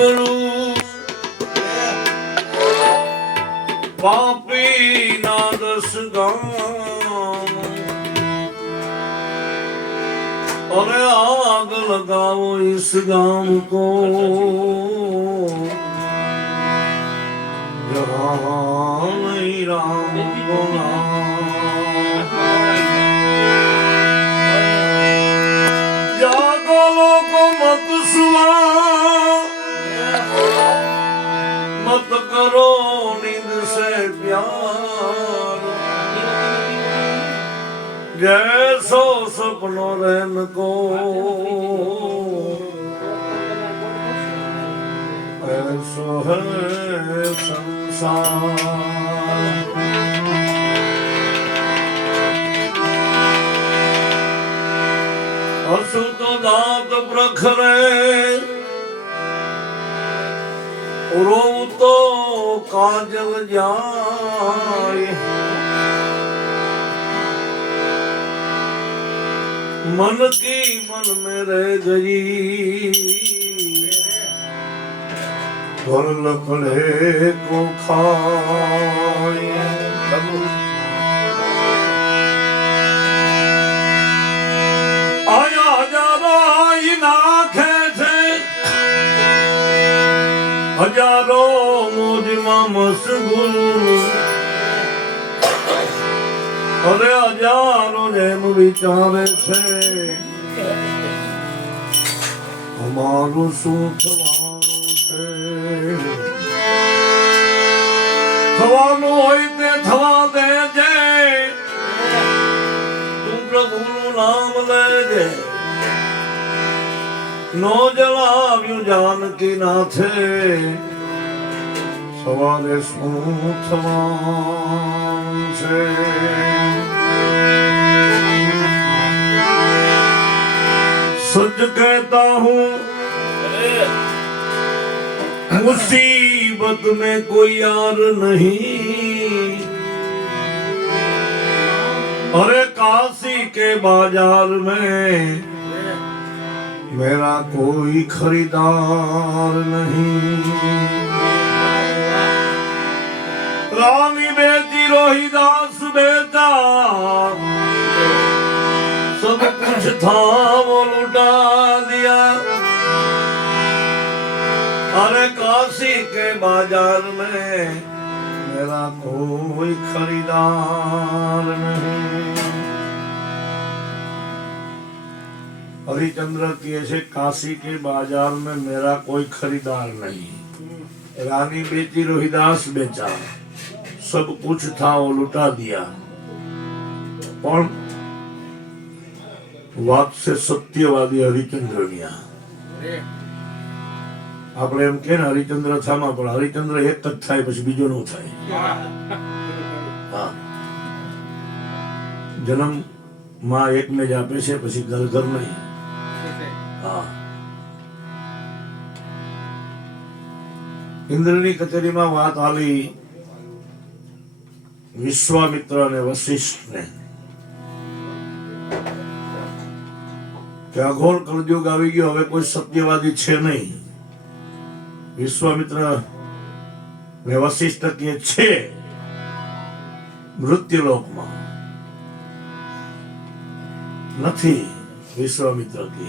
રૂબરૂ પાપી ના દસ ગામ અરે આગ લગાવો ઇસ ગામ કો જહાં નહીં રામ કો નામ જાગો લોકો મત સુવા मत करो नींद से प्यार जैसो सपनो रहन को ऐसो है संसार असु तो दांत प्रखरे रो तो काजल जाए मन की मन में रह गई और लकड़े को खाए आया हजारा नाखे थे हजारो मोजमा मशगुल अरे हजारो જેમ વિચારે છે અમારું શું થવાનું છે થવાનું હોય તે થવા દેજે તું પ્રભુનું નામ લેજે નો જણાવ્યું જાનકી નાથે સવારે શું થવાનું છે सच कहता हूँ मुसीबत में कोई यार नहीं अरे काशी के बाजार में मेरा कोई खरीदार नहीं रानी बेटी रोहिदास बेटा सब कुछ था वो लुटा दिया अरे काशी के बाजार में मेरा कोई खरीदार नहीं हरिचंद्र किए से काशी के बाजार में मेरा कोई खरीदार नहीं रानी बेटी रोहिदास बेचा सब कुछ था वो लुटा दिया पर વાત છે સત્યવાદી હરિચંદ્રની આપણે એમ કે હરિચંદ્ર થામા પણ હરિચંદ્ર એક જ થાય પછી બીજો ન થાય જન્મ માં એકને જ આપે છે પછી ઘર ઘર નહીં ઇન્દ્રની કચેરીમાં વાત આલી વિશ્વામિત્ર અને વશિષ્ઠને કે અઘોર કળયુગ આવી ગયો હવે કોઈ સત્યવાદી છે નહીં વિશ્વામિત્ર ને વશિષ્ઠ કે છે મૃત્યુલોકમાં નથી વિશ્વામિત્ર કે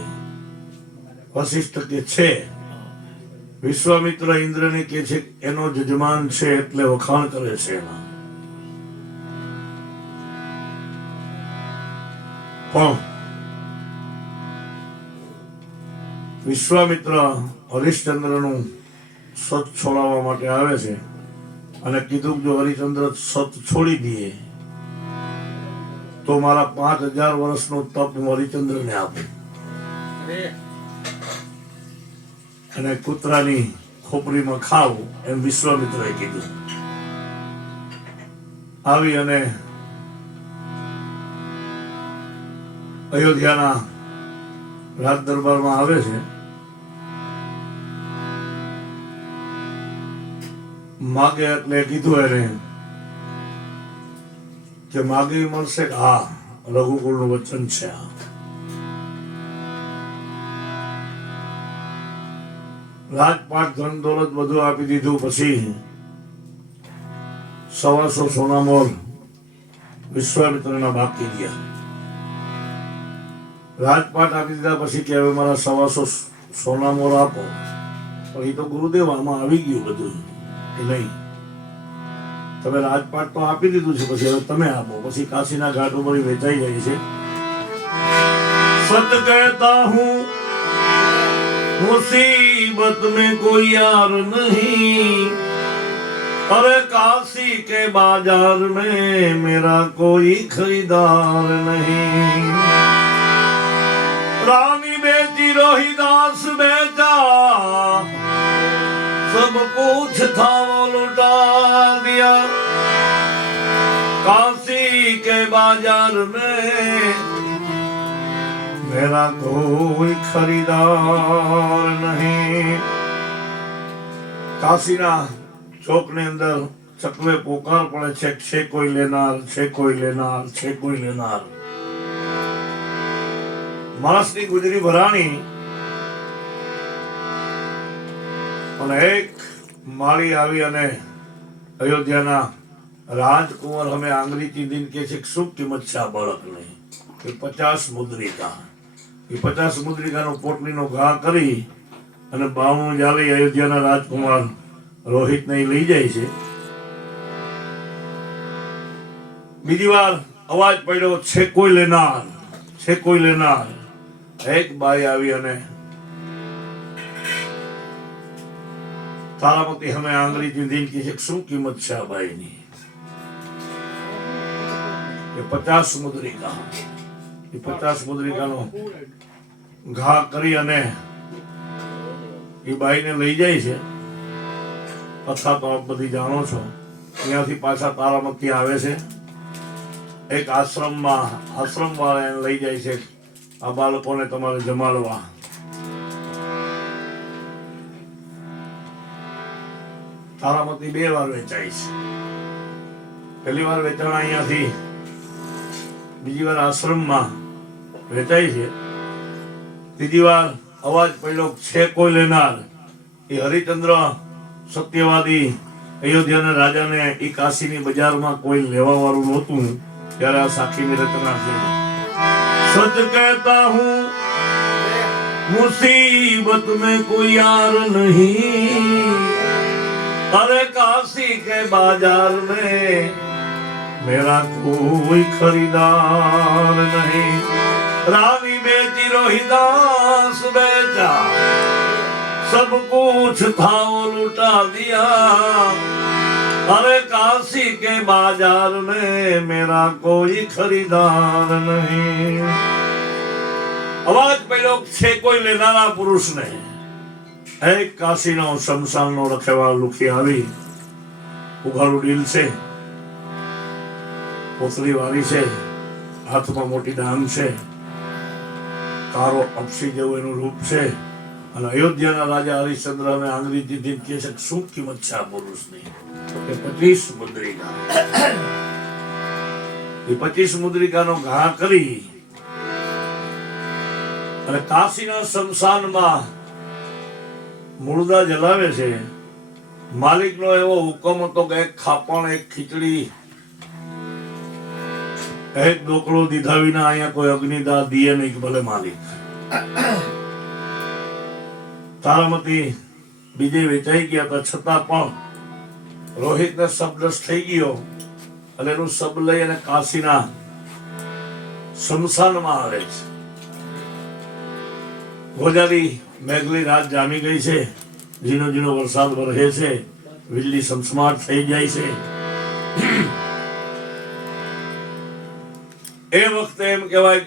વશિષ્ઠ કે છે વિશ્વામિત્ર ઇન્દ્રને કે છે એનો જજમાન છે એટલે વખાણ કરે છે એના પણ વિશ્વામિત્ર હરિશ્ચંદ્રનું સત છોડાવવા માટે આવે છે અને કીધું જો હરિશ્ચંદ્ર સત છોડી દે તો મારા 5000 વર્ષનો તપ હું હરિશ્ચંદ્રને આપું અને કૂતરાની ખોપરીમાં ખાવું એમ વિશ્વામિત્રએ કીધું આવી અને અયોધ્યાના રાજ દરબારમાં આવે છે માગે એટલે કીધું એને કે માગે મળશે કે હા રઘુકુળનું વચન છે રાજપાટ ધન દોલત બધું આપી દીધું પછી 125 સોનામોર વિશ્વામિત્રના બાકી ગયા. રાજપાટ આપી દીધા પછી કે હવે મારા 125 સોનામોર આપો. પણ એ તો ગુરુદેવ આમાં આવી ગયું બધું કે નહીં, તમે રાજપાટ તો આપી દીધું છે, પછી હવે તમે આપો. પછી કાશીના ઘાટ ઉપર વેચાઈ જાય છે. सत कहता हूँ मुसीबत में कोई यार नहीं, अरे काशी के बाजार में मेरा कोई खरीदार नहीं. रानी बेची रोहिदास बेचा, सब कुछ था वो लुटा दिया. काशी के बाजार में मेरा कोई खरीदार नहीं. કાશીના ચોકની અંદર ચકવે પોકાર પડે છે કોઈ લેનાર, છે કોઈ લેનાર, છે કોઈ લેનાર. માણસની ગુજરી ભરાણી અને એક માળી આવી અને અયોધ્યાના રાજકુંવર અમે આંગળી ચીંધીને કે છે શું કિંમત છે આ બાળકની? કે 50 મુદ્રિકા. એ 50 મુદ્રિકાનો પોટલીનો ઘા કરી અને 92 જાલી અયોધ્યાના રાજકુમાર રોહિતને લઈ જાય છે. બીજી વાર અવાજ પડ્યો છે કોઈ લેનાર, છે કોઈ લેનાર. એક બાઈ આવી અને તારામતી અમે આંગળી ચીંધીને કે છે શું કિંમત છે આ બાઈની? એ 50 મુદ્રિકા. એ 50 મુદ્રિકાનો ઘા કરી અને એ બાઈને લઈ જાય છે. કથા તો આપ બધી જાણો છો. ત્યાંથી પાછા તારામતી આવે છે. એક આશ્રમ વાળા એને લઈ જાય છે, આ બાળકોને તમારે જમાડવા. તારામતી 2 વાર વેચાય છે. પહેલી વાર વેચાણ અહીંયાથી, બીજી વાર આશ્રમમાં વેચાય છે. ત્રીજી વાર અવાજ પડ્યો છે કોઈ લેનાર. એ હરિચંદ્ર સત્યવાદી અયોધ્યાના રાજાને એ કાશીની બજારમાં કોઈ લેવા વાળું નહોતું ત્યારે આ સાખીની રચના છે. સચ કહેતા હું मुसीबत में कोई यार नहीं, अरे काशी के बाजार में मेरा कोई खरीदार नहीं. रानी बेची रोहिदास बेचा, सब कुछ था वो लुटा दिया. अरे काशी के बाजार में मेरा कोई खरीदार नहीं. અવાજ પડ્યો છે કોઈ લેનારા પુરુષને. એક કાશીનો શમશાનનો રખેવાળ લુખી આવી, ઉઘાડું ડીલ છે, પોતળી વાળી છે, હાથમાં મોટી ડાંગ છે, કારો અપસી જેવું એનું રૂપ છે. અને અયોધ્યાના રાજા હરિશ્ચંદ્રને આંગળી દીધી કે છે શું કિંમત છે આ પુરુષની? કે 25 મુદ્રિકા. એ 25 મુદ્રિકાનો ઘા કરી અને કાશીના શમશાનમાં મુર્દા જલાવે છે. માલિકનો એવો હુકમ હતો કે એક ખાપણ, એક ખીચડી, એક ડોકલો દીધા વિના અહીંયા કોઈ અગ્નિદાહ દીએ નહીં, ભલે માલિક. તારામતી બીજે વેચાઈ ગયા હતા છતાં પણ રોહિતને શબ્દસ થઈ ગયો અને એનું શબ્દ લઈ અને કાશીના શમશાનમાં આવે છે. ગોજારી મેઘલી રાત જામી ગઈ છે, ઝીણો ઝીણો વરસાદ વરસે છે, વીજળી સમસમાટ થઈ જાય છે. એ વખતે એમ કહેવાય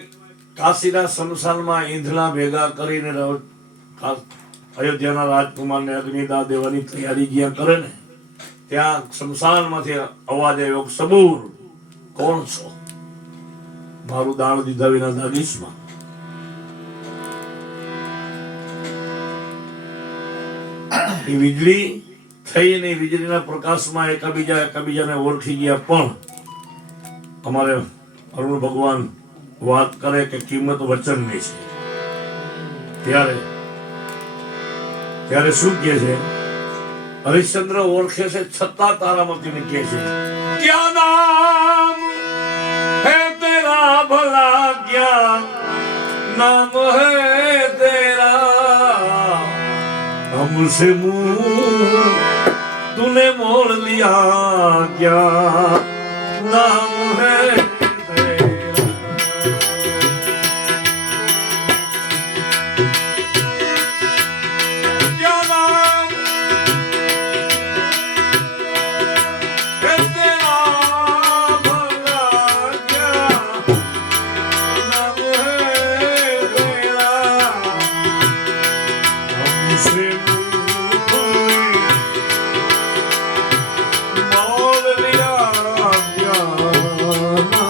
કાશીના શમશાનમાં ઈંધણા ભેગા કરીને અયોધ્યાના રાજકુમારને અગ્નિદાહ દેવાની તૈયારી જ્યાં કરે ને ત્યાં શમશાનમાંથી અવાજ આવ્યો, સબૂર કોણ છો? મારું દાણ દીધા વિના દાગીશમાં. એ વીજળી થઈ ને વીજળીના પ્રકાશમાં એકબીજાને ઓળખી ગયા. પણ અમારે અરુણ ભગવાન વાત કરે કે કિંમત વચનની છે. ત્યારે ત્યારે શું કહે છે? હરિશ્ચંદ્ર ઓળખે છે છતાં તારામતીને કહે છે, ક્યા નામ હે તેરા ભલા, ક્યા નામ હે તેરા, हमसे मुंह तूने मोड़ लिया, क्या नाम है तेरा? क्या नाम है तेरा भला, क्या नाम है तेरा, हमसे मोड़ लिया, क्या नाम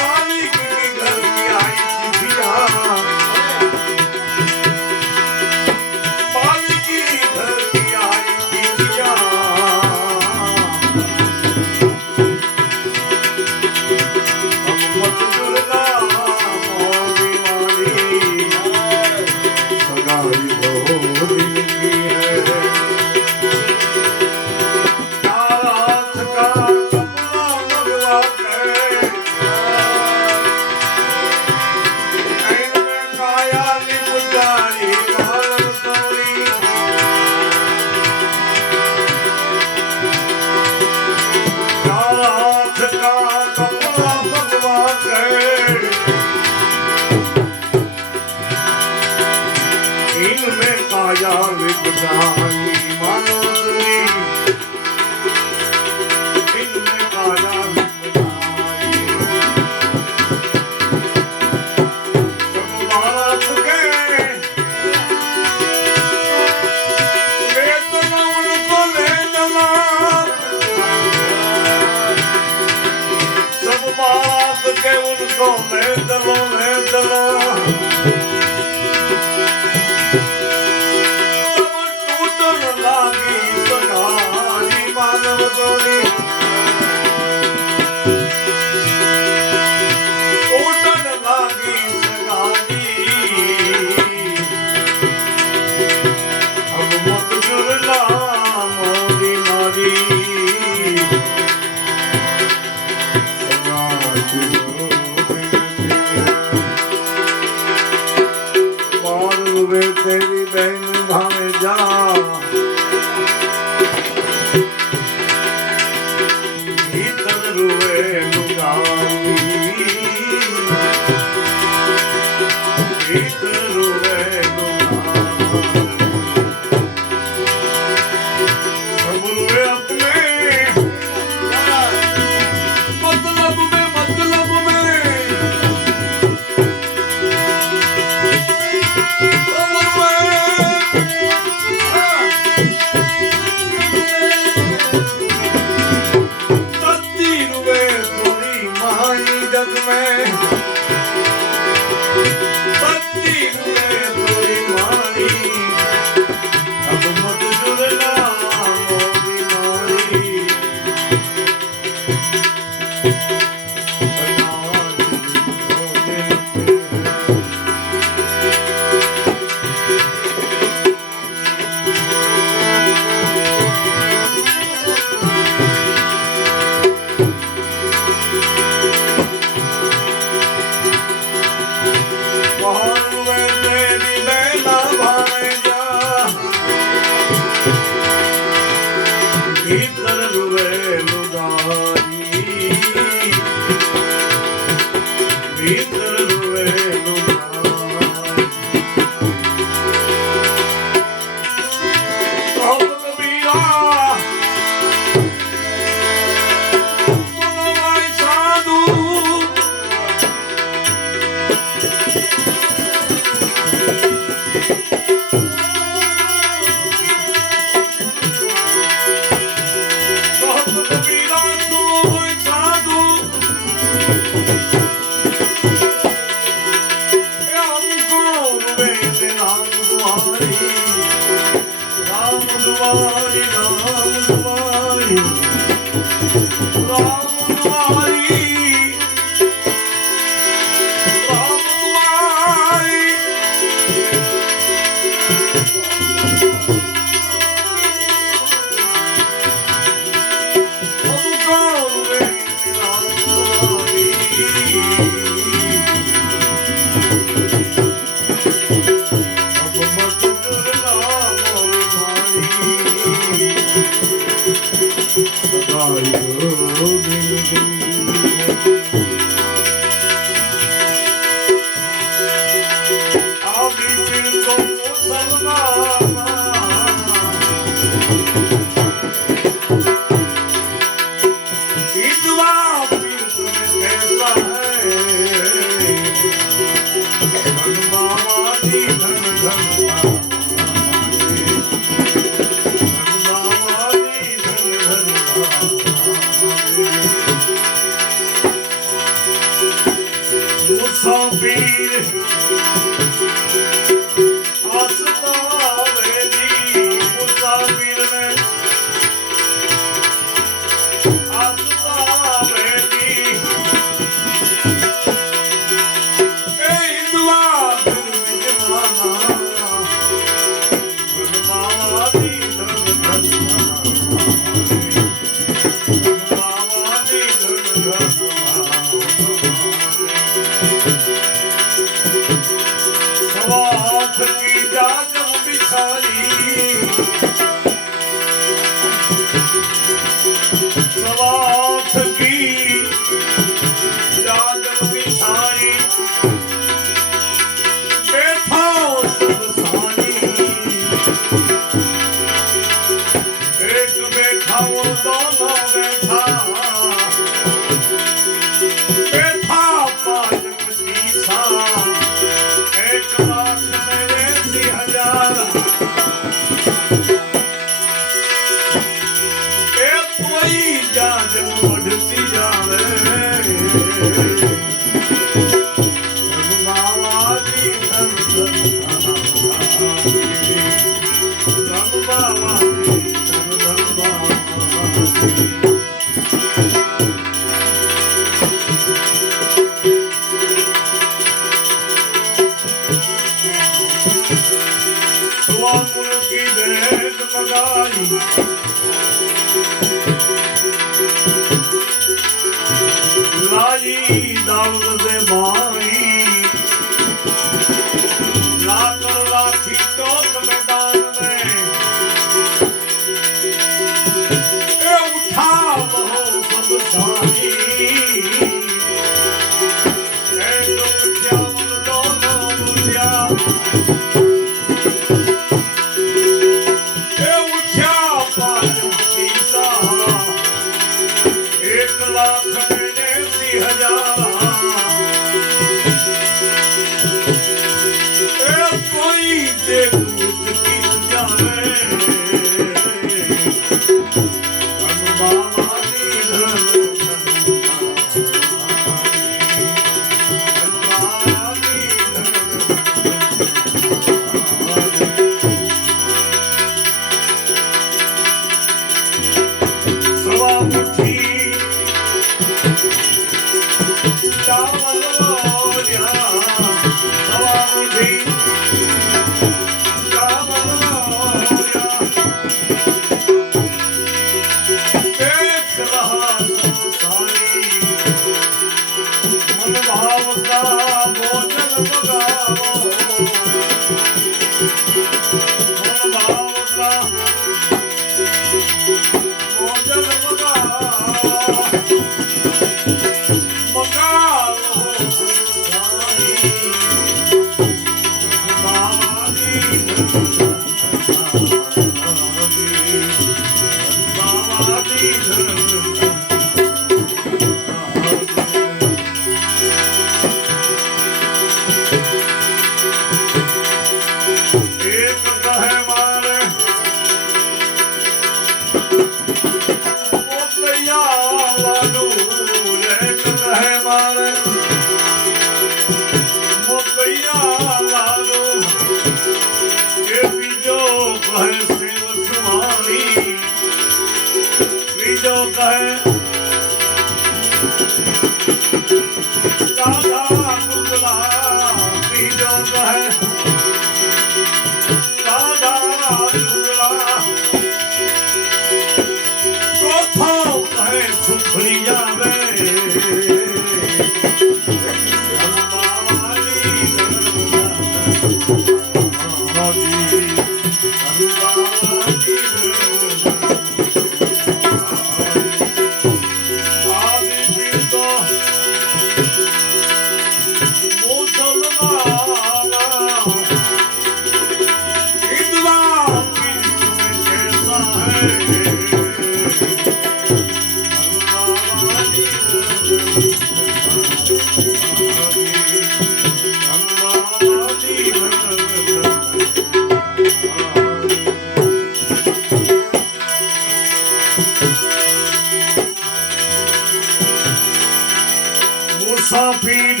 मूसा पीर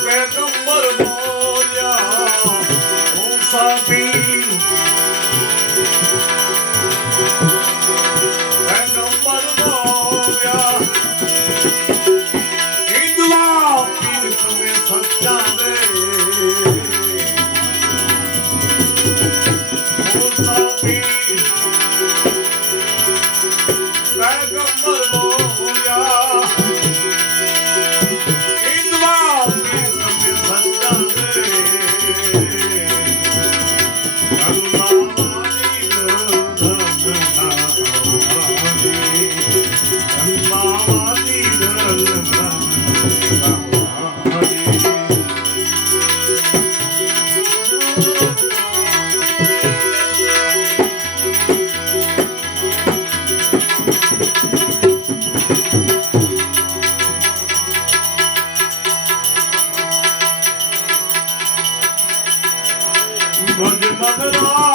पैगंबर बोलिया मूसा पीर पैगंबर बोलिया हिंदुआ पीर तुम्हें सच्चा दे मूसा पीर पैगंबर बोलिया हिंदुआ पीर तुम्हें सच्चा दे Good mother.